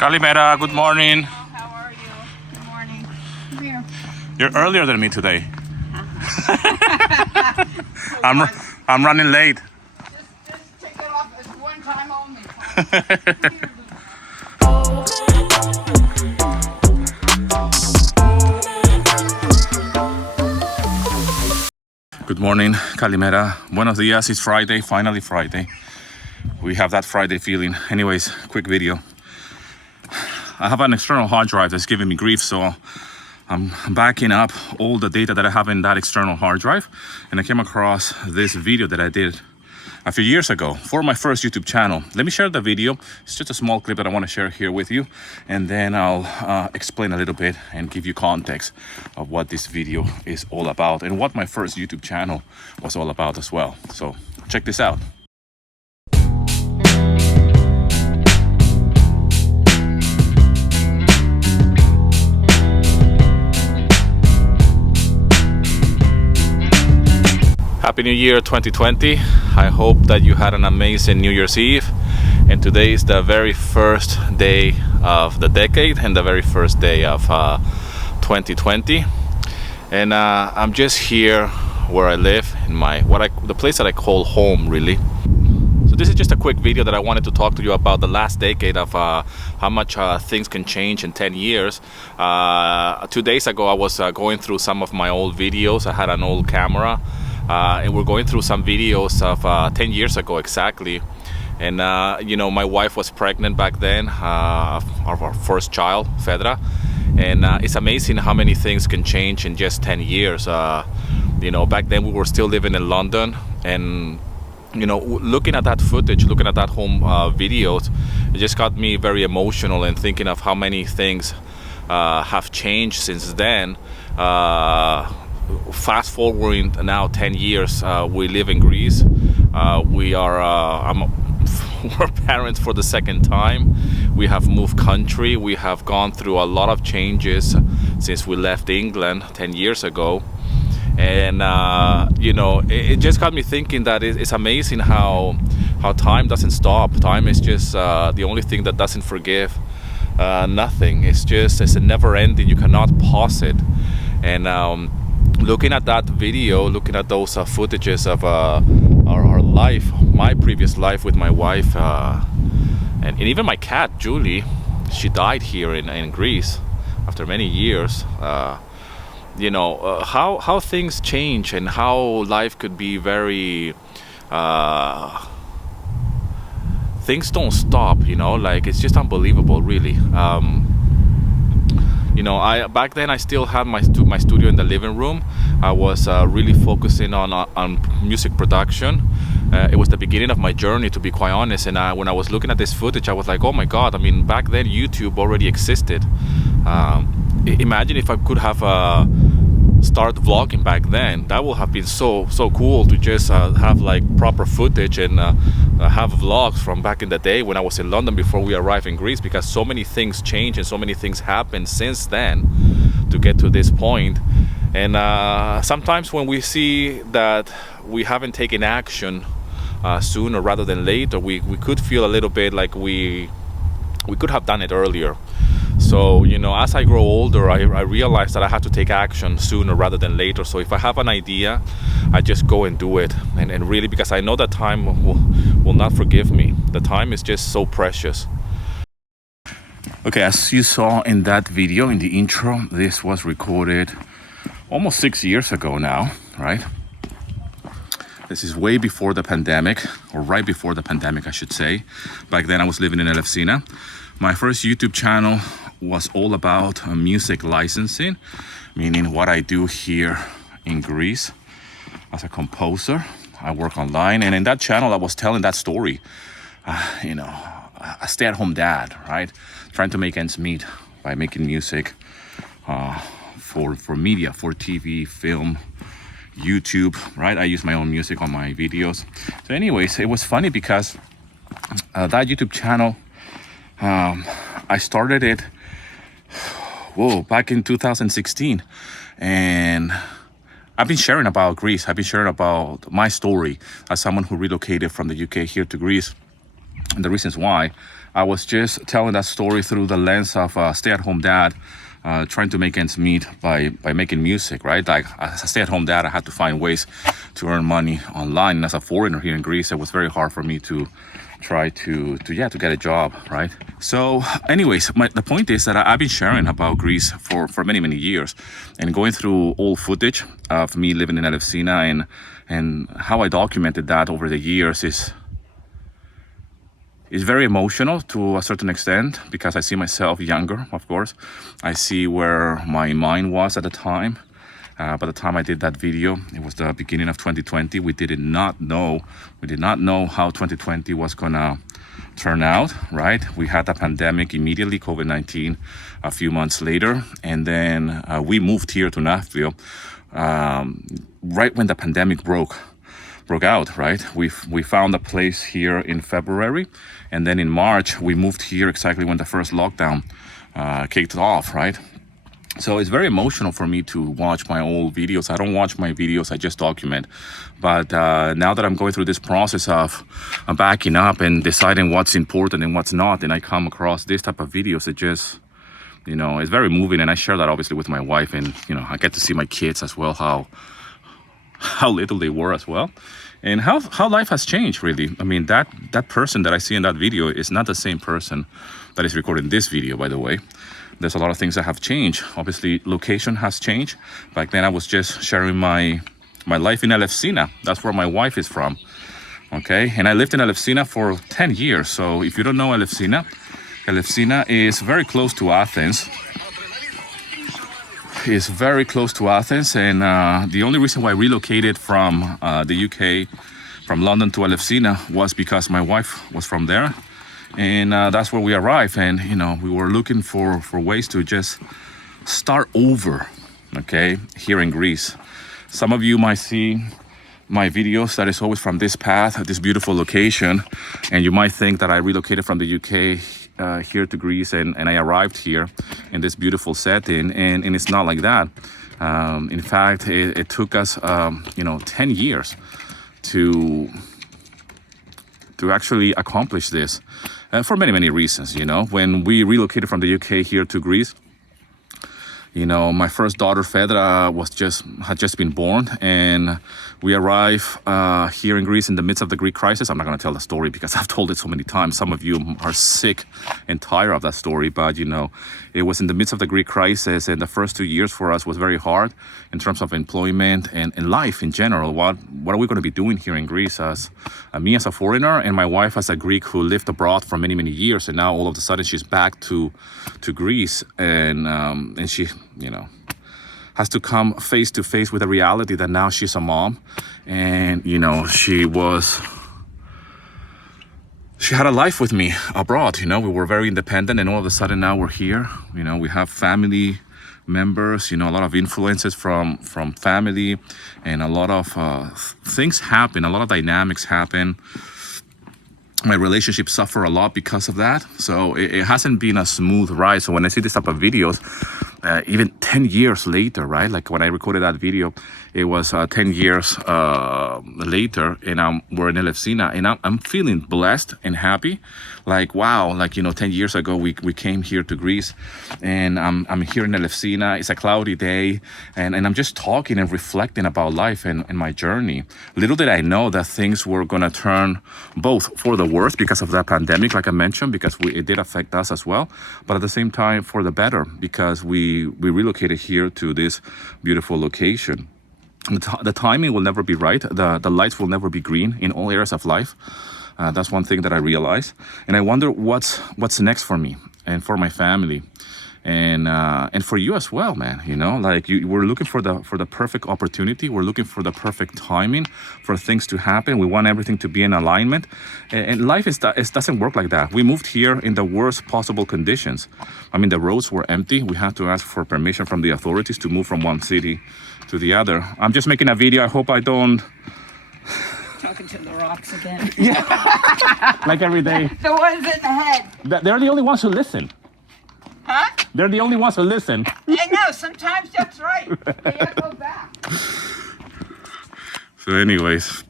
Kalimera, good morning. How are you? Good morning. Come here. You're earlier than me today. I'm running late. Just take it off as one time only. Good morning, Kalimera. Buenos dias. It's Friday, finally Friday. We have that Friday feeling. Anyways, quick video. I have an external hard drive that's giving me grief, so I'm backing up all the data that I have in that external hard drive. And I came across this video that I did a few years ago for my first YouTube channel. Let me share the video. It's just a small clip that I want to share here with you, and then I'll explain a little bit and give you context of what this video is all about and what my first YouTube channel was all about as well. So check this out. Happy New Year 2020. I hope that you had an amazing New Year's Eve, and today is the very first day of the decade and the very first day of 2020. And I'm just here where I live in the place that I call home, really. So this is just a quick video that I wanted to talk to you about the last decade of how much things can change in 10 years. 2 days ago I was going through some of my old videos. I had an old camera. And we're going through some videos of 10 years ago exactly. And you know, my wife was pregnant back then, of our first child, Fedra. And it's amazing how many things can change in just 10 years. You know, back then we were still living in London, and you know, looking at that footage, looking at that home videos, it just got me very emotional and thinking of how many things have changed since then. Fast forwarding now 10 years, we live in Greece. We're parents for the second time. We have moved country. We have gone through a lot of changes since we left England 10 years ago. And you know, it just got me thinking that it's amazing how time doesn't stop. Time is just the only thing that doesn't forgive nothing. It's a never ending. You cannot pause it. And looking at that video, looking at those footages of our life, my previous life with my wife, and even my cat Julie, she died here in Greece after many years. You know, how things change and how life could be very things don't stop, you know, like it's just unbelievable, really. You know, back then I still had my studio in the living room. I was really focusing on music production. It was the beginning of my journey, to be quite honest. And when I was looking at this footage, I was like, oh my God, I mean, back then YouTube already existed. Imagine if I could have started vlogging back then. That would have been so cool to just have like proper footage and have vlogs from back in the day when I was in London before we arrived in Greece, because so many things changed and so many things happened since then to get to this point. And sometimes when we see that we haven't taken action sooner rather than later, we could feel a little bit like we could have done it earlier. So, you know, as I grow older, I realize that I have to take action sooner rather than later. So if I have an idea, I just go and do it. And really, because I know that time will not forgive me. The time is just so precious. Okay, as you saw in that video, in the intro, this was recorded almost 6 years ago now, right? This is way before the pandemic, or right before the pandemic, I should say. Back then I was living in Elefsina. My first YouTube channel was all about music licensing, meaning what I do here in Greece as a composer. I work online, and in that channel I was telling that story. You know, a stay-at-home dad, right? Trying to make ends meet by making music for media, for TV, film, YouTube, right? I use my own music on my videos. So anyways, it was funny because that YouTube channel, I started it back in 2016, and I've been sharing about Greece. I've been sharing about my story as someone who relocated from the UK here to Greece, and the reasons why. I was just telling that story through the lens of a stay-at-home dad trying to make ends meet by making music, right? Like as a stay-at-home dad, I had to find ways to earn money online. And as a foreigner here in Greece, it was very hard for me to try to get a job, right? So anyways, the point is that I've been sharing about Greece for many years, and going through old footage of me living in Elefsina and how I documented that over the years is very emotional to a certain extent, because I see myself younger, of course. I see where my mind was at the time. By the time I did that video, it was the beginning of 2020. We did not know how 2020 was gonna turn out, right? We had a pandemic immediately, COVID-19, a few months later, and then we moved here to Nashville right when the pandemic broke out, right? We found a place here in February, and then in March we moved here exactly when the first lockdown kicked off, right? So it's very emotional for me to watch my old videos. I don't watch my videos, I just document. But now that I'm going through this process of backing up and deciding what's important and what's not, and I come across this type of videos, it just, it's very moving. And I share that obviously with my wife, and I get to see my kids as well, how little they were as well, and how life has changed, really. I mean, that person that I see in that video is not the same person that is recording this video, by the way. There's a lot of things that have changed. Obviously, location has changed. Back then, I was just sharing my life in Elefsina. That's where my wife is from, okay? And I lived in Elefsina for 10 years. So if you don't know Elefsina is very close to Athens. Is very close to Athens, and the only reason why I relocated from the UK, from London to Elefsina, was because my wife was from there, and that's where we arrived. And we were looking for ways to just start over, okay, here in Greece. Some of you might see my videos that is always from this path, this beautiful location, and you might think that I relocated from the UK here to Greece and I arrived here in this beautiful setting, and it's not like that. In fact, it took us 10 years to actually accomplish this for many reasons. When we relocated from the UK here to Greece, my first daughter Fedra had just been born, and we arrived here in Greece in the midst of the Greek crisis. I'm not going to tell the story because I've told it so many times. Some of you are sick and tired of that story, but it was in the midst of the Greek crisis, and the first 2 years for us was very hard in terms of employment and life in general. What are we going to be doing here in Greece, as me as a foreigner and my wife as a Greek who lived abroad for many years, and now all of a sudden she's back to Greece, and she has to come face to face with the reality that now she's a mom, and she had a life with me abroad. We were very independent, and all of a sudden now we're here. We have family members, a lot of influences from family, and a lot of things happen, a lot of dynamics happen. My relationships suffer a lot because of that. So it hasn't been a smooth ride. So when I see this type of videos, even 10 years later, right? Like when I recorded that video, it was 10 years later, and we're in Elefsina, and I'm feeling blessed and happy. Like, wow, 10 years ago, we came here to Greece, and I'm here in Elefsina. It's a cloudy day, and I'm just talking and reflecting about life and my journey. Little did I know that things were gonna turn both for the worse because of that pandemic, like I mentioned, because it did affect us as well, but at the same time for the better, because we relocated here to this beautiful location. The timing will never be right. The lights will never be green in all areas of life. That's one thing that I realized, and I wonder what's next for me and for my family, and for you as well, man. We're looking for the perfect opportunity. We're looking for the perfect timing for things to happen. We want everything to be in alignment, and life doesn't work like that. We moved here in the worst possible conditions. I mean, the roads were empty. We had to ask for permission from the authorities to move from one city to the other. I'm just making a video. I hope I don't Talking to the rocks again. like every day. The ones in the head. They're the only ones who listen. Huh? They're the only ones who listen. I know, sometimes that's right. They echo back. So anyways,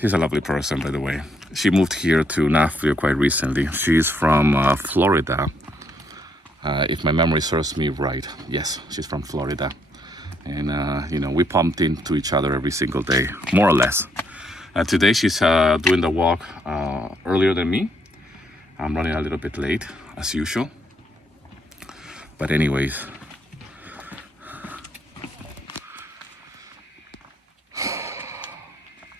he's a lovely person, by the way. She moved here to Nashville quite recently. She's from Florida. If my memory serves me right, yes, she's from Florida. And you know, we bumped into each other every single day, more or less. Today she's doing the walk earlier than me. I'm running a little bit late, as usual. But anyways,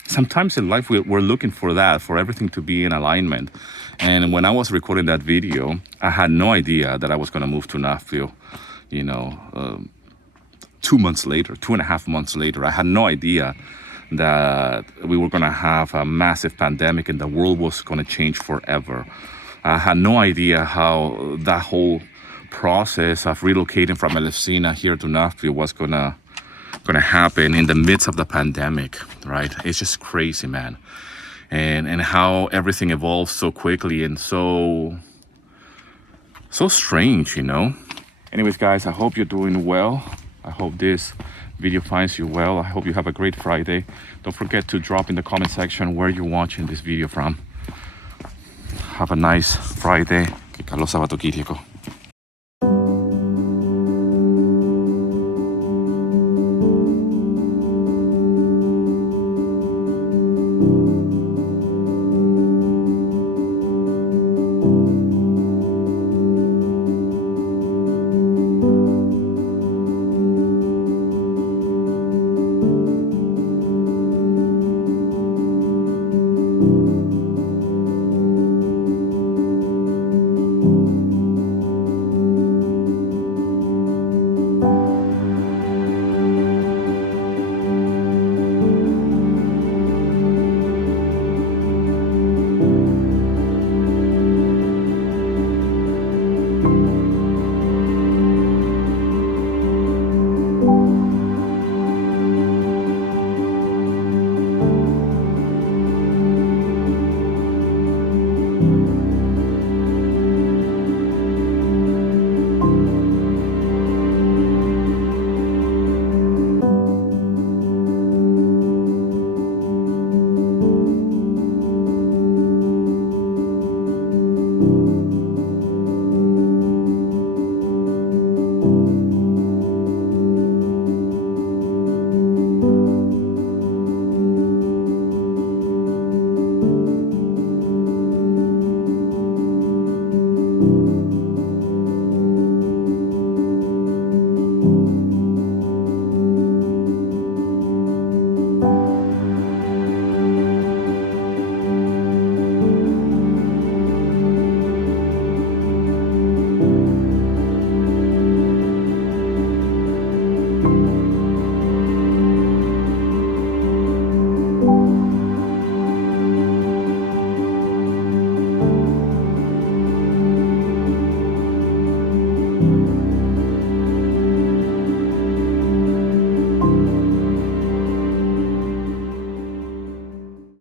sometimes in life we're looking for that, for everything to be in alignment. And when I was recording that video, I had no idea that I was going to move to Nashville, you know, 2 months later, 2.5 months later. I had no idea that we were going to have a massive pandemic and the world was going to change forever. I had no idea how that whole process of relocating from Venezuela here to Nashville was gonna happen in the midst of the pandemic, right? It's just crazy, man. And how everything evolves so quickly and so strange, you know? Anyways, guys, I hope you're doing well. I hope this video finds you well. I hope you have a great Friday. Don't forget to drop in the comment section where you're watching this video from. Have a nice Friday. Que Carlos Sabato Quirico.